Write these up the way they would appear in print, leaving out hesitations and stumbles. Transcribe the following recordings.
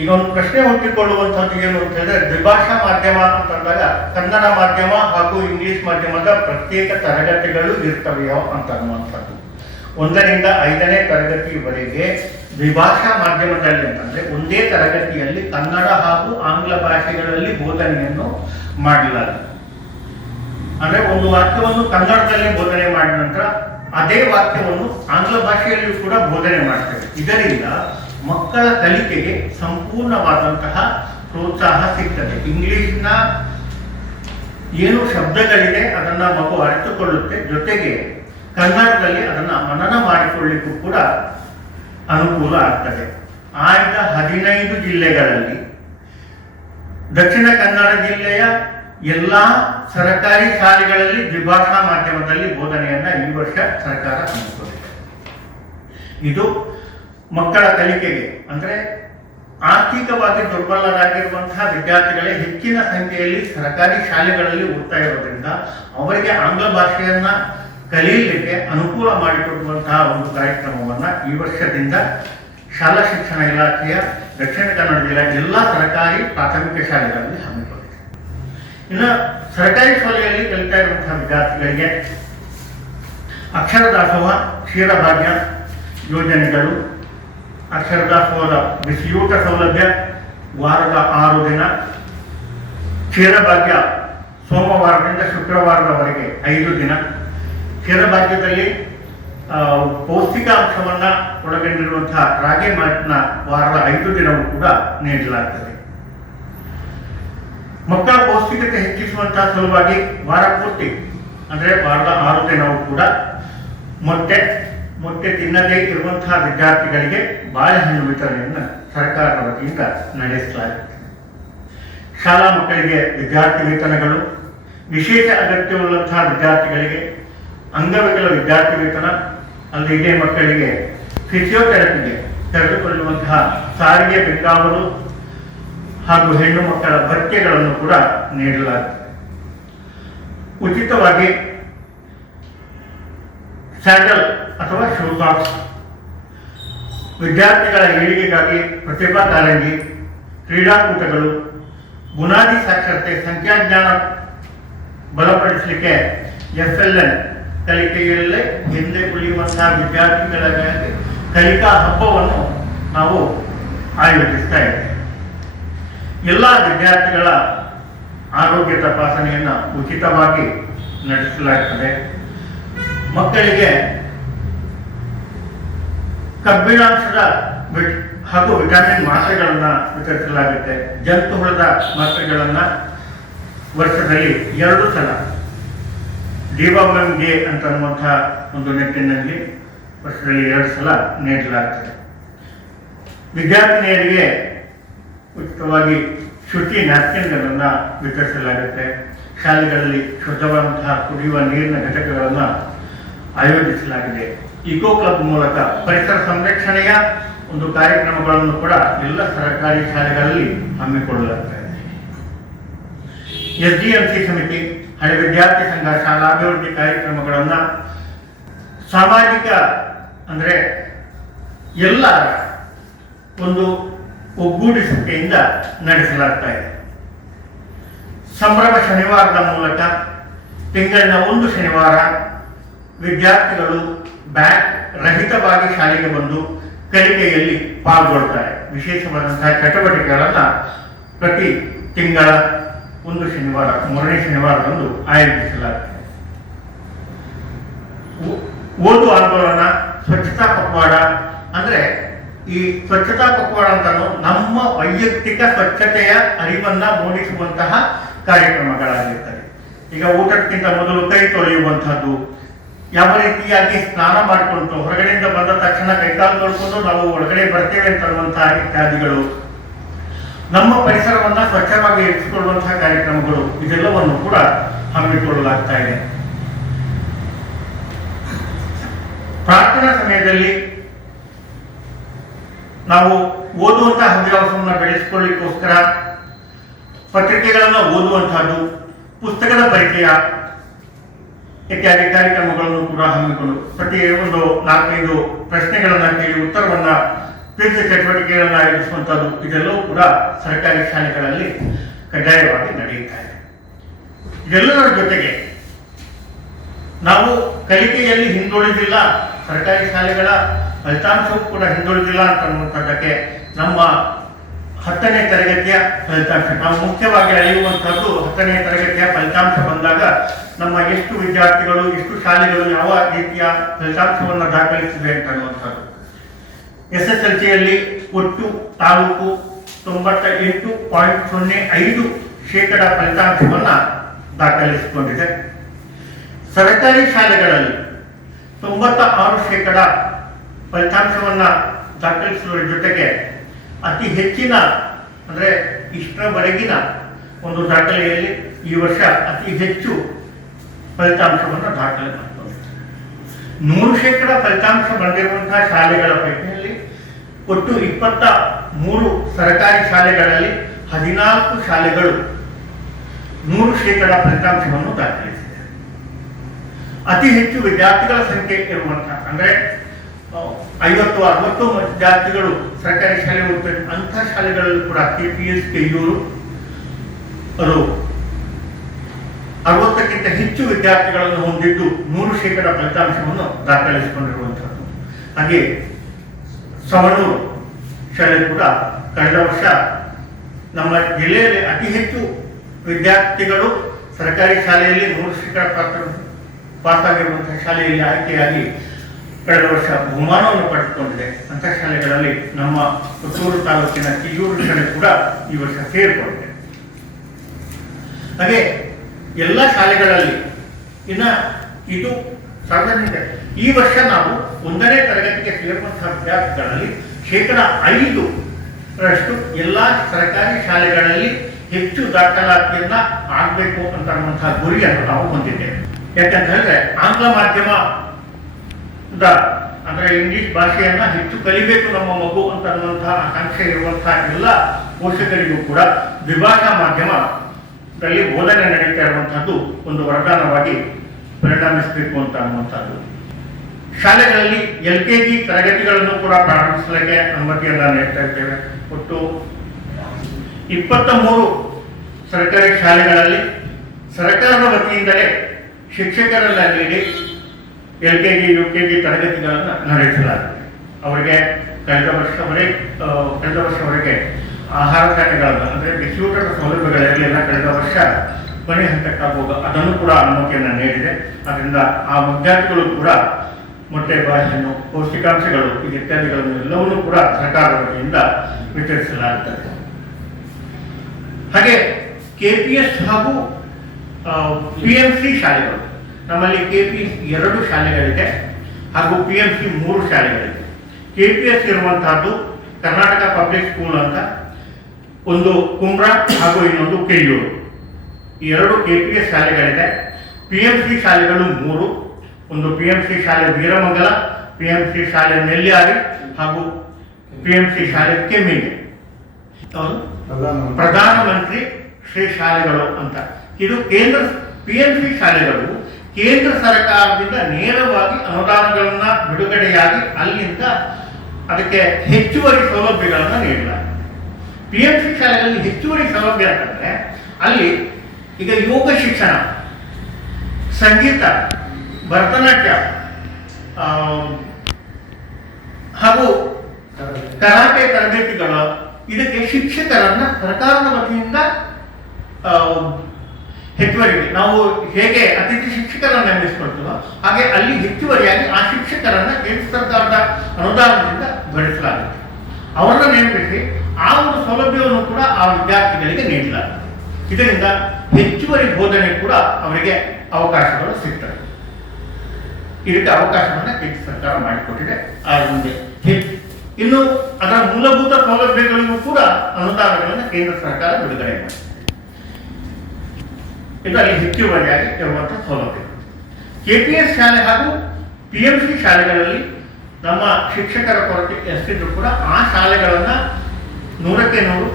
ಈಗ ಒಂದು ಪ್ರಶ್ನೆ ಹುಟ್ಟಿಕೊಳ್ಳುವಂಥದ್ದು ಏನು ಅಂತ ಹೇಳಿದ್ರೆ, ದ್ವಿಭಾಷಾ ಮಾಧ್ಯಮ ಅಂತಂದಾಗ ಕನ್ನಡ ಮಾಧ್ಯಮ ಹಾಗೂ ಇಂಗ್ಲಿಷ್ ಮಾಧ್ಯಮದ ಪ್ರತ್ಯೇಕ ತರಗತಿಗಳು ಇರ್ತವೆಯೋ ಅಂತ ಅನ್ನುವಂಥದ್ದು. 1ರಿಂದ 5ನೇ ತರಗತಿಯವರೆಗೆ ದ್ವಿಭಾಷಾ ಮಾಧ್ಯಮದಲ್ಲಿ ಅಂತಂದ್ರೆ ಒಂದೇ ತರಗತಿಯಲ್ಲಿ ಕನ್ನಡ ಹಾಗೂ ಆಂಗ್ಲ ಭಾಷೆಗಳಲ್ಲಿ ಬೋಧನೆಯನ್ನು ಮಾಡಲಾಗಿದೆ. ಅಂದ್ರೆ ಒಂದು ವಾಕ್ಯವನ್ನು ಕನ್ನಡದಲ್ಲಿ ಬೋಧನೆ ಮಾಡಿದ ನಂತರ ಅದೇ ವಾಕ್ಯವನ್ನು ಆಂಗ್ಲ ಭಾಷೆಯಲ್ಲಿಯೂ ಕೂಡ ಬೋಧನೆ ಮಾಡ್ತೇವೆ. ಇದರಿಂದ ಮಕ್ಕಳ ಕಲಿಕೆಗೆ ಸಂಪೂರ್ಣವಾದಂತಹ ಪ್ರೋತ್ಸಾಹ ಸಿಗ್ತದೆ. ಇಂಗ್ಲಿಷ್ನ ಏನು ಶಬ್ದಗಳಿದೆ ಅದನ್ನ ಮಗು ಅರಿತುಕೊಳ್ಳುತ್ತೆ, ಜೊತೆಗೆ ಕನ್ನಡದಲ್ಲಿ ಅದನ್ನ ಮನನ ಮಾಡಿಕೊಳ್ಳಿಕ್ಕೂ ಕೂಡ ಅನುಕೂಲ ಆಗ್ತದೆ. ಆಯ್ದ 15 ಜಿಲ್ಲೆಗಳಲ್ಲಿ ದಕ್ಷಿಣ ಕನ್ನಡ ಜಿಲ್ಲೆಯ ಎಲ್ಲಾ ಸರ್ಕಾರಿ ಶಾಲೆಗಳಲ್ಲಿ ದ್ವಿಭಾಷಾ ಮಾಧ್ಯಮದಲ್ಲಿ ಬೋಧನೆಯನ್ನ ಈ ವರ್ಷ ಸರ್ಕಾರ ಹಮ್ಮಿಕೊಂಡಿದೆ. ಇದು ಮಕ್ಕಳ ಕಲಿಕೆಗೆ ಅಂದ್ರೆ ಆರ್ಥಿಕವಾಗಿ ದುರ್ಬಲರಾಗಿರುವಂತಹ ವಿದ್ಯಾರ್ಥಿಗಳೇ ಹೆಚ್ಚಿನ ಸಂಖ್ಯೆಯಲ್ಲಿ ಸರ್ಕಾರಿ ಶಾಲೆಗಳಲ್ಲಿ ಓದ್ತಾ ಇರೋದ್ರಿಂದ ಅವರಿಗೆ ಆಂಗ್ಲ ಭಾಷೆಯನ್ನ ಕಲಿಯಲಿಕ್ಕೆ ಅನುಕೂಲ ಮಾಡಿಕೊಡುವಂತಹ ಒಂದು ಕಾರ್ಯಕ್ರಮವನ್ನ ಈ ವರ್ಷದಿಂದ ಶಾಲಾ ಶಿಕ್ಷಣ ಇಲಾಖೆಯ ದಕ್ಷಿಣ ಕನ್ನಡ ಜಿಲ್ಲೆಯ ಎಲ್ಲ ಸರ್ಕಾರಿ ಪ್ರಾಥಮಿಕ ಶಾಲೆಗಳಲ್ಲಿ ಹಮ್ಮಿಕೊಂಡಿದೆ. ಇನ್ನು ಸರ್ಕಾರಿ ಶಾಲೆಯಲ್ಲಿ ಕಲಿತಾ ಇರುವಂತಹ ವಿದ್ಯಾರ್ಥಿಗಳಿಗೆ ಅಕ್ಷರ ದಾಸೋಹ, ಕ್ಷೀರಭಾಗ್ಯ ಯೋಜನೆಗಳು, ಅಕ್ಷರ ದಾಸೋಹದ ಬಿಸಿಯೂಟ ಸೌಲಭ್ಯ ವಾರದ 6 ದಿನ, ಕ್ಷೀರಭಾಗ್ಯ ಸೋಮವಾರದಿಂದ ಶುಕ್ರವಾರದವರೆಗೆ 5 ದಿನ, ಕ್ಷೀರಭಾಗ್ಯದಲ್ಲಿ ಪೌಷ್ಟಿಕಾಂಶವನ್ನ ಒಳಗೊಂಡಿರುವಂತಹ ರಾಗಿ ಮಾಲ್ಟ್ನ ವಾರದ 5 ದಿನವೂ ಕೂಡ ನೀಡಲಾಗ್ತದೆ. ಮಕ್ಕಳ ಪೌಷ್ಟಿಕತೆ ಹೆಚ್ಚಿಸುವಂತಹ ಸಲುವಾಗಿ ವಾರ ಪೂರ್ತಿ ಅಂದ್ರೆ ವಾರದ 6 ದಿನವೂ ಕೂಡ ಮೊಟ್ಟೆ ತಿನ್ನದೇ ಇರುವಂತಹ ವಿದ್ಯಾರ್ಥಿಗಳಿಗೆ ಬಾಳೆಹಣ್ಣು ವಿತರಣೆಯನ್ನು ಸರ್ಕಾರದ ವತಿಯಿಂದ ನಡೆಸಲಾಗುತ್ತದೆ. ಶಾಲಾ ಮಕ್ಕಳಿಗೆ ವಿದ್ಯಾರ್ಥಿ ವೇತನಗಳು, ವಿಶೇಷ ಅಗತ್ಯವುಳ್ಳಂತಹ ವಿದ್ಯಾರ್ಥಿಗಳಿಗೆ ಅಂಗವಿಕಲ ವಿದ್ಯಾರ್ಥಿ ವೇತನ, ಅಲ್ಲಿ ಹಿರಿಯ ಮಕ್ಕಳಿಗೆ ಫಿಸಿಯೋಥೆರಪಿಗೆ ತೆರೆದುಕೊಳ್ಳುವಂತಹ ಸಾರಿಗೆ ಬೆಂಗಾವಲು ಹಾಗೂ ಹೆಣ್ಣು ಮಕ್ಕಳ ಭತ್ಯೆಗಳನ್ನು ಕೂಡ ನೀಡಲಾಗುತ್ತದೆ. ಉಚಿತವಾಗಿ ಸ್ಯಾಂಡಲ್ ಅಥವಾ ಶೂ ಸಾಕ್ಸ್, ವಿದ್ಯಾರ್ಥಿಗಳ ಏಳಿಗೆಗಾಗಿ ಪ್ರತಿಭಾ ಕಾರಂಜಿ, ಕ್ರೀಡಾಕೂಟಗಳು, ಬುನಾದಿ ಸಾಕ್ಷರತೆ, ಸಂಖ್ಯಾಜ್ಞಾನ ಬಲಪಡಿಸಲಿಕ್ಕೆ FLN ಕಲಿಕೆಯಲ್ಲೇ ಹಿಂದೆ ಉಳಿಯುವಂತಹ ವಿದ್ಯಾರ್ಥಿಗಳಿಗಾಗಿ ಕಲಿಕಾ ಹಬ್ಬವನ್ನು ನಾವು ಆಯೋಜಿಸ್ತಾ ಇದ್ದೇವೆ. ಎಲ್ಲ ವಿದ್ಯಾರ್ಥಿಗಳ ಆರೋಗ್ಯ ತಪಾಸಣೆಯನ್ನು ಉಚಿತವಾಗಿ ನಡೆಸಲಾಗುತ್ತದೆ. ಮಕ್ಕಳಿಗೆ ಕಬ್ಬಿಣಾಂಶದ ಹಾಗೂ ವಿಟಮಿನ್ ಮಾತ್ರೆಗಳನ್ನು ವಿತರಿಸಲಾಗುತ್ತೆ. ಜಂತು ಹುಳದ ಮಾತ್ರೆಗಳನ್ನು ವರ್ಷದಲ್ಲಿ 2 ಸಲ ಡಿವಾರ್ಮಿಂಗ್ ಡೇ ಅಂತ ಅನ್ನುವಂತಹ ಒಂದು ನಿಟ್ಟಿನಲ್ಲಿ ವರ್ಷದಲ್ಲಿ 2 ಸಲ ನೀಡಲಾಗ್ತದೆ. ವಿದ್ಯಾರ್ಥಿನಿಯರಿಗೆ ಉಚಿತವಾಗಿ ಶುಚಿ ನ್ಯಾಪ್ಕಿನ್ಗಳನ್ನು ವಿತರಿಸಲಾಗುತ್ತೆ. ಶಾಲೆಗಳಲ್ಲಿ ಶುದ್ಧವಾದಂತಹ ಕುಡಿಯುವ ನೀರಿನ ಘಟಕಗಳನ್ನು ಆಯೋಜಿಸಲಾಗಿದೆ. ಇಕೋ ಕ್ಲಬ್ ಮೂಲಕ ಪರಿಸರ ಸಂರಕ್ಷಣೆಯ ಒಂದು ಕಾರ್ಯಕ್ರಮಗಳನ್ನು ಕೂಡ ಎಲ್ಲ ಸರ್ಕಾರಿ ಶಾಲೆಗಳಲ್ಲಿ ಹಮ್ಮಿಕೊಳ್ಳಲಾಗ್ತಾ ಇದೆ. SDMC ಸಮಿತಿ, ಹಳೆ ವಿದ್ಯಾರ್ಥಿ ಸಂಘ ಶಾಲಾಭಿವೃದ್ಧಿ ಕಾರ್ಯಕ್ರಮಗಳನ್ನು ಸಾಮಾಜಿಕ ಅಂದ್ರೆ ಎಲ್ಲ ಒಂದು ಒಗ್ಗೂಡಿಸುವಿಕೆಯಿಂದ ನಡೆಸಲಾಗ್ತಾ ಇದೆ. ಸಂಭ್ರಮ ಶನಿವಾರದ ಮೂಲಕ ತಿಂಗಳಿನ 1 ಶನಿವಾರ ವಿದ್ಯಾರ್ಥಿಗಳು ಬ್ಯಾಗ್ ರಹಿತವಾಗಿ ಶಾಲೆಗೆ ಬಂದು ಕಲಿಕೆಯಲ್ಲಿ ಪಾಲ್ಗೊಳ್ತಾರೆ. ವಿಶೇಷವಾದಂತಹ ಚಟುವಟಿಕೆಗಳನ್ನು ಪ್ರತಿ ತಿಂಗಳ 1 ಶನಿವಾರ 3ನೇ ಶನಿವಾರದಂದು ಆಯೋಜಿಸಲಾಗುತ್ತದೆ. ಓದು ಆಂದೋಲನ, ಸ್ವಚ್ಛತಾ ಪಕ್ವಾಡ ಅಂದ್ರೆ ಈ ಸ್ವಚ್ಛತಾ ಪಕ್ವಾಡ ಅಂತಲೂ ನಮ್ಮ ವೈಯಕ್ತಿಕ ಸ್ವಚ್ಛತೆಯ ಅರಿವನ್ನ ಮೂಡಿಸುವಂತಹ ಕಾರ್ಯಕ್ರಮಗಳಾಗಿರ್ತವೆ. ಈಗ ಊಟಕ್ಕಿಂತ ಮೊದಲು ಕೈ ತೊಳೆಯುವಂತಹದ್ದು, ಯಾವ ರೀತಿಯಾಗಿ ಸ್ನಾನ ಮಾಡಿಕೊಂಡು ಹೊರಗಡೆಯಿಂದ ಬಂದ ತಕ್ಷಣ ಕೈಕಾಲು ತೊಳ್ಕೊಂಡು ನಾವು ಒಳಗಡೆ ಬರ್ತೇವೆ ಅಂತನ್ನುವಂತಹ ಇತ್ಯಾದಿಗಳು, ನಮ್ಮ ಪರಿಸರವನ್ನ ಸ್ವಚ್ಛವಾಗಿ ಇರಿಸಿಕೊಳ್ಳುವಂತಹ ಕಾರ್ಯಕ್ರಮಗಳು, ಇದೆಲ್ಲವನ್ನು ಕೂಡ ಹಮ್ಮಿಕೊಳ್ಳಲಾಗ್ತಾ ಇದೆ. ಪ್ರಾರ್ಥನಾ ಸಮಯದಲ್ಲಿ ನಾವು ಓದುವಂತಹ ಹವ್ಯಾಸವನ್ನು ಬೆಳೆಸಿಕೊಳ್ಳಿಕ್ಕೋಸ್ಕರ ಪತ್ರಿಕೆಗಳನ್ನು ಓದುವಂತಹದ್ದು, ಪುಸ್ತಕದ ಪರಿಚಯ ಇತ್ಯಾದಿ ಕಾರ್ಯಕ್ರಮಗಳನ್ನು ಕೂಡ ಹಮ್ಮಿಕೊಂಡು ಪ್ರತಿ ಒಂದು 4-5 ಪ್ರಶ್ನೆಗಳನ್ನ ಕೇಳಿ ಉತ್ತರವನ್ನ ತೀರ್ಥ ಚಟುವಟಿಕೆಗಳನ್ನು ಆಯೋಜಿಸುವಂಥದ್ದು ಇದೆಲ್ಲವೂ ಕೂಡ ಸರ್ಕಾರಿ ಶಾಲೆಗಳಲ್ಲಿ ಕಡ್ಡಾಯವಾಗಿ ನಡೆಯುತ್ತಾ ಇದೆ. ಇದೆಲ್ಲದರ ಜೊತೆಗೆ ನಾವು ಕಲಿಕೆಯಲ್ಲಿ ಹಿಂದುಳಿದಿಲ್ಲ, ಸರ್ಕಾರಿ ಶಾಲೆಗಳ ಫಲಿತಾಂಶವೂ ಕೂಡ ಹಿಂದುಳಿದಿಲ್ಲ ಅಂತ ಅನ್ನುವಂಥದ್ದಕ್ಕೆ ನಮ್ಮ 10ನೇ ತರಗತಿಯ ಫಲಿತಾಂಶ, ನಾವು ಮುಖ್ಯವಾಗಿ ಅಳೆಯುವಂಥದ್ದು 10ನೇ ತರಗತಿಯ ಫಲಿತಾಂಶ ಬಂದಾಗ ನಮ್ಮ ಎಷ್ಟು ವಿದ್ಯಾರ್ಥಿಗಳು, ಎಷ್ಟು ಶಾಲೆಗಳು ಯಾವ ರೀತಿಯ ಫಲಿತಾಂಶವನ್ನು ದಾಖಲಿಸಿವೆ ಅಂತ ಅನ್ನುವಂಥದ್ದು. SSLCಯಲ್ಲಿ ಒಟ್ಟು ತಾಲೂಕು 98.05% ಫಲಿತಾಂಶವನ್ನು ದಾಖಲಿಸಿಕೊಂಡಿದೆ. ಸರ್ಕಾರಿ ಶಾಲೆಗಳಲ್ಲಿ 96% ಫಲಿತಾಂಶವನ್ನು ದಾಖಲಿಸುವ ಜೊತೆಗೆ ಅತಿ ಹೆಚ್ಚಿನ ಅಂದರೆ ಇಷ್ಟರವರೆಗಿನ ಒಂದು ದಾಖಲೆಯಲ್ಲಿ ಈ ವರ್ಷ ಅತಿ ಹೆಚ್ಚು ಫಲಿತಾಂಶವನ್ನು ದಾಖಲೆ ಮಾಡಿಕೊಂಡಿದೆ. 100% ಫಲಿತಾಂಶ ಬಂದಿರುವಂತಹ ಶಾಲೆಗಳ ಪೈಕಿಯಲ್ಲಿ ಒಟ್ಟು 23 ಸರ್ಕಾರಿ ಶಾಲೆಗಳಲ್ಲಿ 14 ಶಾಲೆಗಳು 100% ಫಲಿತಾಂಶವನ್ನು ದಾಖಲಿಸಿದೆ. ಅತಿ ಹೆಚ್ಚು ವಿದ್ಯಾರ್ಥಿಗಳ ಸಂಖ್ಯೆ ಇರುವಂತಹ ಅಂದರೆ 50-60 ವಿದ್ಯಾರ್ಥಿಗಳು ಸರ್ಕಾರಿ ಶಾಲೆ ಓದ್ತಾರೆ ಅಂತಹ ಶಾಲೆಗಳಲ್ಲೂ ಕೂಡ KPS ಕೆಯೂರು ಅದು 60ಕ್ಕಿಂತ ಹೆಚ್ಚು ವಿದ್ಯಾರ್ಥಿಗಳನ್ನು ಹೊಂದಿದ್ದು 100% ಫಲಿತಾಂಶವನ್ನು ದಾಖಲಿಸಿಕೊಂಡಿರುವಂಥದ್ದು. ಹಾಗೆ ಸವಣೂರು ಶಾಲೆ ಕೂಡ ಕಳೆದ ವರ್ಷ ನಮ್ಮ ಜಿಲ್ಲೆಯಲ್ಲಿ ಅತಿ ಹೆಚ್ಚು ವಿದ್ಯಾರ್ಥಿಗಳು ಸರ್ಕಾರಿ ಶಾಲೆಯಲ್ಲಿ 100% ಪಾಸಾಗಿರುವಂತಹ ಶಾಲೆಯಲ್ಲಿ ಆಯ್ಕೆಯಾಗಿ ಕಳೆದ ವರ್ಷ ಬಹುಮಾನವನ್ನು ಪಡೆದುಕೊಂಡಿದೆ. ಅಂತಹ ಶಾಲೆಗಳಲ್ಲಿ ನಮ್ಮ ಪುತ್ತೂರು ತಾಲೂಕಿನ ಕಿಯೂರು ಶಾಲೆ ಕೂಡ ಈ ವರ್ಷ ಸೇರಿಕೊಂಡಿದೆ. ಹಾಗೆ ಎಲ್ಲ ಶಾಲೆಗಳಲ್ಲಿ ಇದು ಸಾರ್ವಜನಿಕ ಈ ವರ್ಷ ನಾವು 1ನೇ ತರಗತಿಗೆ ಸೇರುವಂತಹ ವಿದ್ಯಾರ್ಥಿಗಳಲ್ಲಿ 5% ಎಲ್ಲ ಸರ್ಕಾರಿ ಶಾಲೆಗಳಲ್ಲಿ ಹೆಚ್ಚು ದಾಖಲಾತಿಯನ್ನ ಆಗಬೇಕು ಅಂತ ಅನ್ನುವಂತಹ ಗುರಿಯನ್ನು ನಾವು ಹೊಂದಿದ್ದೇವೆ. ಯಾಕಂತ ಹೇಳಿದ್ರೆ ಆಂಗ್ಲ ಮಾಧ್ಯಮ ಅಂದ್ರೆ ಇಂಗ್ಲಿಷ್ ಭಾಷೆಯನ್ನ ಹೆಚ್ಚು ಕಲಿಬೇಕು ನಮ್ಮ ಮಗು ಅಂತ ಅನ್ನುವಂತಹ ಆಕಾಂಕ್ಷೆ ಇರುವಂತಹ ಎಲ್ಲ ಪೋಷಕರಿಗೂ ಕೂಡ ದ್ವಿಭಾಷಾ ಮಾಧ್ಯಮದಲ್ಲಿ ಬೋಧನೆ ನಡೀತಾ ಇರುವಂತಹದ್ದು ಒಂದು ವರದಾನವಾಗಿ ಪರಿಣಮಿಸಬೇಕು ಅಂತ ಅನ್ನುವಂಥದ್ದು. ಶಾಲೆಗಳಲ್ಲಿ LKG ತರಗತಿಗಳನ್ನು ಕೂಡ ಪ್ರಾರಂಭಿಸಲಿಕ್ಕೆ ಅನುಮತಿಯನ್ನ ನೀಡ್ತಾ ಇದ್ದೇವೆ. ಒಟ್ಟು 23 ಸರ್ಕಾರಿ ಶಾಲೆಗಳಲ್ಲಿ ಸರ್ಕಾರದ ವತಿಯಿಂದಲೇ ಶಿಕ್ಷಕರನ್ನ ನೀಡಿ LKG UKG ತರಗತಿಗಳನ್ನು ನಡೆಸಲಾಗಿದೆ. ಅವರಿಗೆ ಕಳೆದ ವರ್ಷವರೆಗೆ ಆಹಾರ ಧಾನ್ಯಗಳನ್ನು ಅಂದರೆ ಬಿಸಿಯೂಟದ ಸೌಲಭ್ಯಗಳಿರಲಿಲ್ಲ. ಕಳೆದ ವರ್ಷ ಕೊನೆ ಹಂತಕ್ಕಾಗುವಾಗ ಅದನ್ನು ಕೂಡ ಅನುಮತಿಯನ್ನು ನೀಡಿದೆ. ಅದರಿಂದ ಆ ವಿದ್ಯಾರ್ಥಿಗಳು ಕೂಡ ಮೊಟ್ಟೆ, ಬಾಳೆಹಣ್ಣು, ಪೌಷ್ಟಿಕಾಂಶಗಳು ಇತ್ಯಾದಿಗಳನ್ನು ಎಲ್ಲವನ್ನೂ ಕೂಡ ಸರ್ಕಾರದ ವತಿಯಿಂದ ವಿತರಿಸಲಾಗುತ್ತದೆ. ಹಾಗೆ KPS ಹಾಗೂ PMC ಶಾಲೆಗಳು, ನಮ್ಮಲ್ಲಿ KPS 2 ಶಾಲೆಗಳಿದೆ ಹಾಗೂ PMC 3 ಶಾಲೆಗಳಿದೆ. KPS ಇರುವಂತಹದ್ದು ಕರ್ನಾಟಕ ಪಬ್ಲಿಕ್ ಸ್ಕೂಲ್ ಅಂತ, ಒಂದು ಕುಮ್ರಾ ಹಾಗೂ ಇನ್ನೊಂದು ಕೆಯೂರು, ಈ 2 KPS ಶಾಲೆಗಳಿದೆ. PMC ಶಾಲೆಗಳು 3, ಒಂದು PMC ಶಾಲೆ ವೀರಮಂಗಲ, PMC ಶಾಲೆ ನೆಲ್ಯಾಡಿ ಹಾಗೂ PMC ಶಾಲೆ ಕೆಮ್ಮಿಗೆ. ಪ್ರಧಾನಮಂತ್ರಿ ಶ್ರೀ ಶಾಲೆಗಳು ಅಂತ. ಇದು ಕೇಂದ್ರ PMC ಶಾಲೆಗಳು ಕೇಂದ್ರ ಸರ್ಕಾರದಿಂದ ನೇರವಾಗಿ ಅನುದಾನಗಳನ್ನ ಬಿಡುಗಡೆಯಾಗಿ ಅಲ್ಲಿಂದ ಅದಕ್ಕೆ ಹೆಚ್ಚುವರಿ ಸೌಲಭ್ಯಗಳನ್ನು ನೀಡಲಾಗಿದೆ. PMC ಶಾಲೆಗಳಲ್ಲಿ ಹೆಚ್ಚುವರಿ ಸೌಲಭ್ಯ ಅಂತಂದ್ರೆ ಅಲ್ಲಿ ಈಗ ಯೋಗ ಶಿಕ್ಷಣ, ಸಂಗೀತ, ಭರತನಾಟ್ಯ ಹಾಗೂ ಕರಾಟೆ ತರಬೇತಿಗಳು, ಇದಕ್ಕೆ ಶಿಕ್ಷಕರನ್ನ ಸರ್ಕಾರದ ವತಿಯಿಂದ ಹೆಚ್ಚುವರಿಗೆ ನಾವು ಹೇಗೆ ಅತಿಥಿ ಶಿಕ್ಷಕರನ್ನು ನೇಮಿಸಿಕೊಳ್ತೀವೋ ಹಾಗೆ ಅಲ್ಲಿ ಹೆಚ್ಚುವರಿಯಾಗಿ ಆ ಶಿಕ್ಷಕರನ್ನ ಕೇಂದ್ರ ಸರ್ಕಾರದ ಅನುದಾನದಿಂದ ಗಳಿಸಲಾಗುತ್ತೆ. ಅವರನ್ನ ನೇಮಿಸಿ ಆ ಒಂದು ಸೌಲಭ್ಯವನ್ನು ಕೂಡ ಆ ವಿದ್ಯಾರ್ಥಿಗಳಿಗೆ ನೀಡಲಾಗುತ್ತೆ. ಇದರಿಂದ ಹೆಚ್ಚುವರಿ ಬೋಧನೆ ಕೂಡ ಅವರಿಗೆ ಅವಕಾಶಗಳು ಸಿಗ್ತವೆ. ಇದಕ್ಕೆ ಅವಕಾಶವನ್ನು ಕೇಂದ್ರ ಸರ್ಕಾರ ಮಾಡಿಕೊಟ್ಟಿದೆ. ಮುಂದೆ ಇನ್ನು ಅದರ ಮೂಲಭೂತ ಸೌಲಭ್ಯಗಳಿಗೂ ಕೂಡ ಅನುದಾನಗಳನ್ನು ಕೇಂದ್ರ ಸರ್ಕಾರ ಬಿಡುಗಡೆ ಮಾಡಿದೆ. ಇದು ಅಲ್ಲಿ ಹೆಚ್ಚುವರಿಯಾಗಿ ಇರುವಂತಹ ಸೌಲಭ್ಯ. KPS ಶಾಲೆ ಹಾಗೂ PMC ಶಾಲೆಗಳಲ್ಲಿ ನಮ್ಮ ಶಿಕ್ಷಕರ ಕೊರತೆ ಎಷ್ಟಿದ್ರು ಕೂಡ ಆ ಶಾಲೆಗಳನ್ನ 100ಕ್ಕೆ 100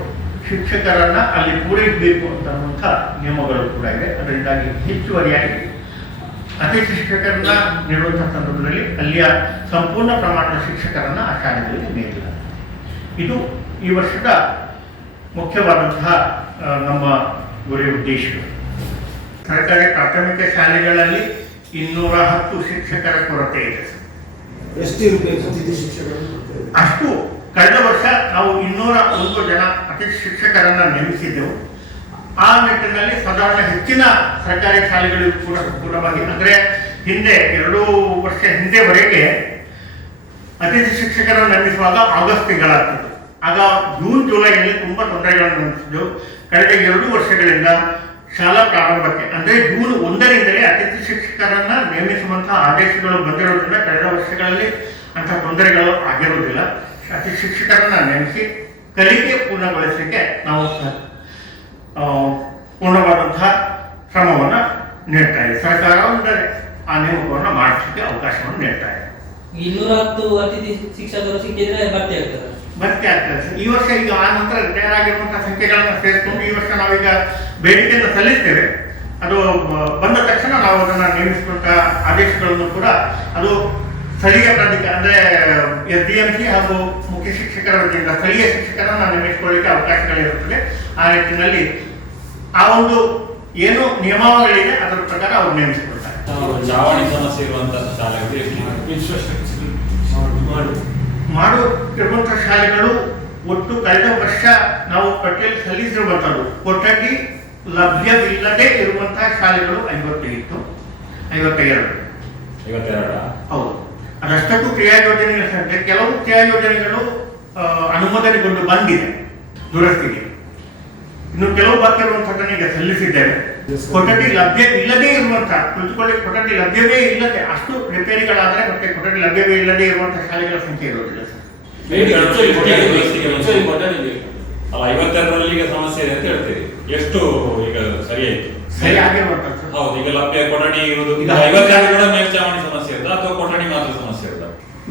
ಶಿಕ್ಷಕರನ್ನ ಅಲ್ಲಿ ಪೂರೈಸಬೇಕು ಅಂತನ್ನುವಂಥ ನಿಯಮಗಳು ಕೂಡ ಇದೆ. ಅದರಿಂದಾಗಿ ಹೆಚ್ಚುವರಿಯಾಗಿ ಅತಿಥಿ ಶಿಕ್ಷಕರನ್ನ ನೀಡುವಂತಹ ಸಂದರ್ಭದಲ್ಲಿ ಅಲ್ಲಿಯ ಸಂಪೂರ್ಣ ಪ್ರಮಾಣದ ಶಿಕ್ಷಕರನ್ನ ಆ ಶಾಲೆಗಳಿಗೆ ನೀಡಲಾಗಿದೆ. ಇದು ಈ ವರ್ಷದ ಮುಖ್ಯವಾದಂತಹ ನಮ್ಮ ಗುರಿ ಉದ್ದೇಶಗಳು. ಸರ್ಕಾರಿ ಪ್ರಾಥಮಿಕ ಶಾಲೆಗಳಲ್ಲಿ 210 ಶಿಕ್ಷಕರ ಕೊರತೆ ಇದೆ. ಅಷ್ಟು ಕಳೆದ ವರ್ಷ ನಾವು 201 ಜನ ಅತಿಥಿ ಶಿಕ್ಷಕರನ್ನ ನೇಮಿಸಿದ್ದೆವು. ಆ ನಿಟ್ಟಿನಲ್ಲಿ ಸಾಧಾರಣ ಹೆಚ್ಚಿನ ಸರ್ಕಾರಿ ಶಾಲೆಗಳಿಗೂ ಕೂಡ ಪೂರ್ಣವಾಗಿ, ಅಂದರೆ ಹಿಂದೆ 2 ವರ್ಷ ಹಿಂದೆವರೆಗೆ ಅತಿಥಿ ಶಿಕ್ಷಕರನ್ನು ನೇಮಿಸುವಾಗ ಆಗಸ್ಟ್ ತಿಂಗಳಾಗ್ತಿತ್ತು. ಆಗ ಜೂನ್ ಜುಲೈಯಲ್ಲಿ ತುಂಬಾ ತೊಂದರೆಗಳನ್ನು ಅನಿಸಿದ್ದು. ಕಳೆದ 2 ವರ್ಷಗಳಿಂದ ಶಾಲಾ ಪ್ರಾರಂಭಕ್ಕೆ ಅಂದರೆ ಜೂನ್ 1ರಿಂದಲೇ ಅತಿಥಿ ಶಿಕ್ಷಕರನ್ನ ನೇಮಿಸುವಂತಹ ಆದೇಶಗಳು ಬಂದಿರೋದ್ರಿಂದ ಕಳೆದ ವರ್ಷಗಳಲ್ಲಿ ಅಂತಹ ತೊಂದರೆಗಳು ಆಗಿರುವುದಿಲ್ಲ. ಅತಿಥಿ ಶಿಕ್ಷಕರನ್ನ ನೇಮಿಸಿ ಕಲಿಕೆ ಪೂರ್ಣಗೊಳಿಸಲಿಕ್ಕೆ ನಾವು ಪೂರ್ಣವಾದಂತಹ ಶ್ರಮವನ್ನು ನೀಡ್ತಾ ಇದೆ. ಸರ್ಕಾರ ಆ ನೇಮಕವನ್ನು ಮಾಡಿಸಲಿಕ್ಕೆ ಅವಕಾಶವನ್ನು ನೀಡ್ತಾ ಇದೆ. 210 ಅತಿಥಿ ಶಿಕ್ಷಕರು ಸಿಕ್ಕಿದ್ರೆ ಭರ್ತಿ ಆಗ್ತದೆ. ಈ ವರ್ಷ ಈಗ ಆ ನಂತರ ರಿಟೈರ್ ಆಗಿರುವಂತಹ ಸಂಖ್ಯೆಗಳನ್ನು ಸೇರಿಸಿಕೊಂಡು ಈ ವರ್ಷ ನಾವೀಗ ಬೇಡಿಕೆಯನ್ನು ಸಲ್ಲಿಸ್ತೇವೆ. ಅದು ಬಂದ ತಕ್ಷಣ ನಾವು ಅದನ್ನು ನೇಮಿಸುವಂತಹ ಆದೇಶಗಳನ್ನು ಕೂಡ ಅದು ಸ್ಥಳೀಯ ಪ್ರಾಧಿಕಾರ ಅಂದರೆ SDMC ಹಾಗೂ ಮುಖ್ಯ ಶಿಕ್ಷಕರ ವತಿಯಿಂದ ಸ್ಥಳೀಯ ಶಿಕ್ಷಕರನ್ನು ನೇಮಿಸಿಕೊಳ್ಳಲಿಕ್ಕೆ ಅವಕಾಶಗಳಿರುತ್ತದೆ. ಆ ನಿಟ್ಟಿನಲ್ಲಿ ಆ ಒಂದು ಏನು ನಿಯಮಾವಳಿಇದೆ ಅದರ ಪ್ರಕಾರ ಅವರು ನೇಮಿಸಿಕೊಳ್ತಾರೆ. ಚಾವಣಿ ಸಮಸ್ಯೆ ಇರುವಂತಹ ಶಾಲೆಗಳು ಇರುವಂತಹ ಶಾಲೆಗಳು ಒಟ್ಟು ಕಳೆದ ವರ್ಷ ನಾವು ಪಟ್ಟಿಯಲ್ಲಿ ಸಲ್ಲಿಸಿರುವಂತದ್ದು ಕೊಠಡಿ ಲಭ್ಯವಿಲ್ಲದೆ ಇರುವಂತಹ ಶಾಲೆಗಳು 52. ಹೌದು, ಅದಷ್ಟಕ್ಕೂ ಕ್ರಿಯಾ ಯೋಜನೆಗಳ ಸಂಖ್ಯೆ. ಕೆಲವು ಕ್ರಿಯಾ ಯೋಜನೆಗಳು ಅನುಮೋದನೆಗೊಂಡು ಬಂದಿದೆ ದುರಸ್ತಿಗೆ. ಇನ್ನು ಕೆಲವು ಬಾಕಿ ಇರುವಂತಹದ್ದನ್ನು ಈಗ ಸಲ್ಲಿಸಿದ್ದೇವೆ. ಕೊಠಡಿ ಲಭ್ಯವಿಲ್ಲದೆ ಇರುವಂತಹ ಕುಳಿತುಕೊಳ್ಳಿ ಕೊಠಡಿ ಲಭ್ಯವೇ ಇಲ್ಲದೆ ಅಷ್ಟು ರಿಪೇರಿಗಳಾದರೆ ಮತ್ತೆ ಕೊಠಡಿ ಲಭ್ಯವೇ ಇಲ್ಲದೆ ಇರುವಂತಹ ಶಾಲೆಗಳ ಸಂಖ್ಯೆ ಇರುವುದಿಲ್ಲ ಸರ್. 52ರಲ್ಲಿ ಈಗ ಸಮಸ್ಯೆ ಇದೆ ಅಂತ ಹೇಳ್ತೀರಿ. ಎಷ್ಟು ಈಗ ಸರಿ ಆಗಿರುವಂತದ್ದು? ಹೌದು, ಈಗ ಲಭ್ಯ ಕೊಠಡಿ ಇರುವುದು. ಈಗ 52 ಕೂಡ ಮೇಲ್ಚಾವಣಿ ಸಮಸ್ಯೆ ಇರುತ್ತಾ ಅಥವಾ ಕೊಠಡಿ ಮಾತ್ರ ಸಮಸ್ಯೆ ಇರುತ್ತಾ?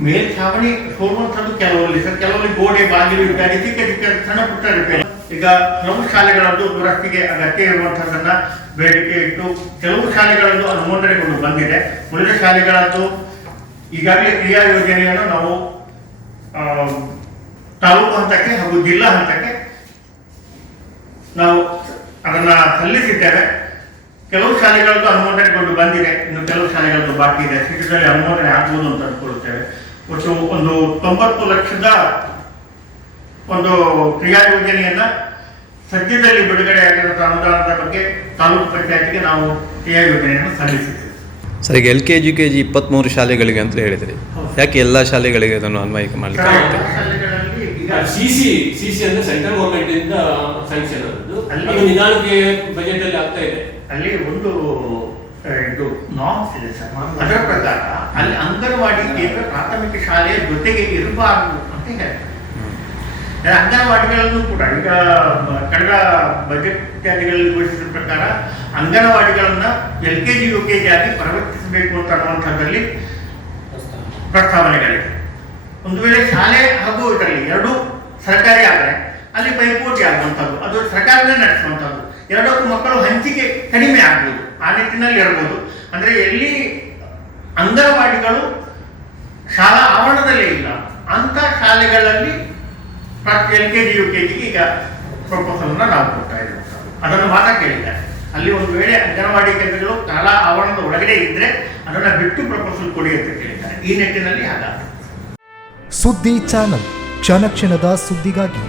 ಮೇಲ್ಛಾವಣಿ ಸೋರುವಂತದ್ದು ಕೆಲವಲ್ಲಿ ಸರ್, ಕೆಲವಲ್ಲಿ ಗೋಡೆ ಬಾಗಿಲು ಇತ್ಯಾದಿ ಚಿಕ್ಕ ಚಿಕ್ಕ ಸಣ್ಣ ಪುಟ್ಟ ರಿಪೇರಿ. ಈಗ ಕೆಲವು ಶಾಲೆಗಳದ್ದು ದುರಸ್ತಿಗೆ ಅಗತ್ಯ ಇರುವಂತಹದನ್ನ ಬೇಡಿಕೆ ಇಟ್ಟು ಕೆಲವು ಶಾಲೆಗಳದ್ದು ಅನುಮೋದನೆಗೊಂಡು ಬಂದಿದೆ. ಉಳಿದ ಶಾಲೆಗಳದ್ದು ಈಗಾಗಲೇ ಕ್ರಿಯಾ ಯೋಜನೆಯನ್ನು ನಾವು ತಾಲೂಕು ಹಂತಕ್ಕೆ ಹಾಗೂ ಜಿಲ್ಲಾ ಹಂತಕ್ಕೆ ನಾವು ಅದನ್ನ ಸಲ್ಲಿಸಿದ್ದೇವೆ. ಕೆಲವು ಶಾಲೆಗಳದ್ದು ಅನುಮೋದನೆಗೊಂಡು ಬಂದಿದೆ, ಇನ್ನು ಕೆಲವು ಶಾಲೆಗಳದ್ದು ಬಾಕಿ ಇದೆ. ಶೀಘ್ರದಲ್ಲಿ ಅನುಮೋದನೆ ಆಗ್ಬೋದು ಅಂತ ಅಂದ್ಕೊಳ್ತೇವೆ. ಒಟ್ಟು ಒಂದು 90 ಲಕ್ಷದ ಒಂದು ಕ್ರಿಯಾ ಯೋಜನೆಯನ್ನ ಸದ್ಯದಲ್ಲಿ ಬಿಡುಗಡೆಯಾಗಿರುವ ಅನುದಾನದ ಬಗ್ಗೆ ತಾಲೂಕು ಪಂಚಾಯತ್ಗೆ ನಾವು ಕ್ರಿಯಾ ಯೋಜನೆಯನ್ನು ಸಲ್ಲಿಸಿದ್ದೇವೆ. ಸರ್, ಈಗ LKG UKG 23 ಶಾಲೆಗಳಿಗೆ ಅಂತ ಹೇಳಿದ್ರಿ. ಯಾಕೆ ಎಲ್ಲ ಶಾಲೆಗಳಿಗೆ ಅದನ್ನು ಅನ್ವಯಿಕೆ ಮಾಡಲಿಕ್ಕೆ ಆಗುತ್ತೆ? ಶಾಲೆಗಳಲ್ಲಿ ಈಗ ಸಿಸಿ ಅಂದ್ರೆ ಸೆಂಟ್ರಲ್ ಗೌರ್ಮೆಂಟ್ ಇಂದ ಸ್ಯಾಂಕ್ಷನ್ ಅದು ನಿಧಾನಕ್ಕೆ ಬಜೆಟ್ ಅಲ್ಲಿ ಆಗ್ತಾ ಇದೆ. ಅಲ್ಲಿ ಒಂದು ಇದು ನಾರ್ಮ್ಸ್ ಇದೆ ಸರ್. ಅದರ ಪ್ರಕಾರ ಅಲ್ಲಿ ಅಂಗನವಾಡಿ ಕೇಂದ್ರ ಪ್ರಾಥಮಿಕ ಶಾಲೆಯ ಜೊತೆಗೆ ಇರಬಾರದು ಅಂತ ಹೇಳ್ತಾರೆ. ಅಂಗನವಾಡಿಗಳನ್ನು ಕೂಡ ಈಗ ಕಳೆದ ಬಜೆಟ್ ಇತ್ಯಾದಿಗಳಲ್ಲಿ ಘೋಷಿಸಿದ ಪ್ರಕಾರ ಅಂಗನವಾಡಿಗಳನ್ನ LKG UKG ಆಗಿ ಪರಿವರ್ತಿಸಬೇಕು ಅಂತ ಅನ್ನುವಂಥದ್ದಲ್ಲಿ ಪ್ರಸ್ತಾವನೆಗಳಿದೆ. ಒಂದು ವೇಳೆ ಶಾಲೆ ಹಾಗೂ ಇದರಲ್ಲಿ ಎರಡು ಸರ್ಕಾರಿ ಆದರೆ ಅಲ್ಲಿ ಪೈಪೋಟಿ ಆಗುವಂಥದ್ದು, ಅದು ಸರ್ಕಾರವೇ ನಡೆಸುವಂಥದ್ದು. ಎರಡಕ್ಕೂ ಮಕ್ಕಳು ಹಂಚಿಕೆ ಕಡಿಮೆ ಆಗ್ಬೋದು, ಆ ನಿಟ್ಟಿನಲ್ಲಿ ಇರ್ಬೋದು. ಅಂದರೆ ಎಲ್ಲಿ ಅಂಗನವಾಡಿಗಳು ಶಾಲಾ ಆವರಣದಲ್ಲೇ ಇಲ್ಲ ಅಂತ ಶಾಲೆಗಳಲ್ಲಿ LKG UKG ಈಗ ಪ್ರಪೋಸಲ್ನ ನಾವು ಕೊಡ್ತಾ ಇದ್ದೇವೆ. ಅದನ್ನು ಮಾತ್ರ ಕೇಳಿದ್ದಾರೆ. ಅಲ್ಲಿ ಒಂದು ವೇಳೆ ಅಂಗನವಾಡಿ ಕೇಂದ್ರಗಳು ಶಾಲಾ ಆವರಣದ ಒಳಗಡೆ ಇದ್ರೆ ಅದನ್ನ ಬಿಟ್ಟು ಪ್ರಪೋಸಲ್ ಕೊಡಿ ಅಂತ ಕೇಳಿದ್ದಾರೆ. ಈ ನಿಟ್ಟಿನಲ್ಲಿ ಹಾಗಾಗುತ್ತೆ. ಸುದ್ದಿ ಚಾನಲ್, ಕ್ಷಣ ಕ್ಷಣದ ಸುದ್ದಿಗಾಗಿ.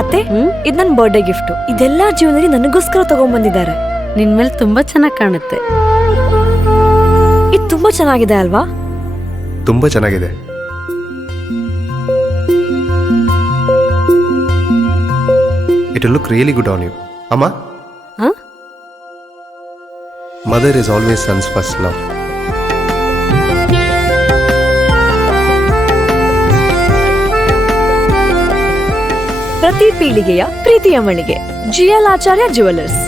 ಅತ್ತೆ, ಇದು ನನ್ನ ಬರ್ಡೇ ಗಿಫ್ಟ್. ಇದೆಲ್ಲ ಜೀವನದಲ್ಲಿ ನನಗೋಸ್ಕರ ತಗೊಂಡ್ಬಂದಿದ್ದಾರೆ. ನಿನ್ ಮೇಲೆ ತುಂಬಾ ಚೆನ್ನಾಗಿ ಕಾಣುತ್ತೆ. ಇದು ತುಂಬಾ ಚೆನ್ನಾಗಿದೆ ಅಲ್ವಾ? ತುಂಬಾ ಚೆನ್ನಾಗಿದೆ. It will look really good on you. Amma? Huh? Mother is always son's first love. ಪ್ರತಿ ಪೀಳಿಗೆಯ ಪ್ರೀತಿಯ ಮಳಿಗೆ GL ಆಚಾರ್ಯ ಜ್ಯುವೆಲರ್ಸ್.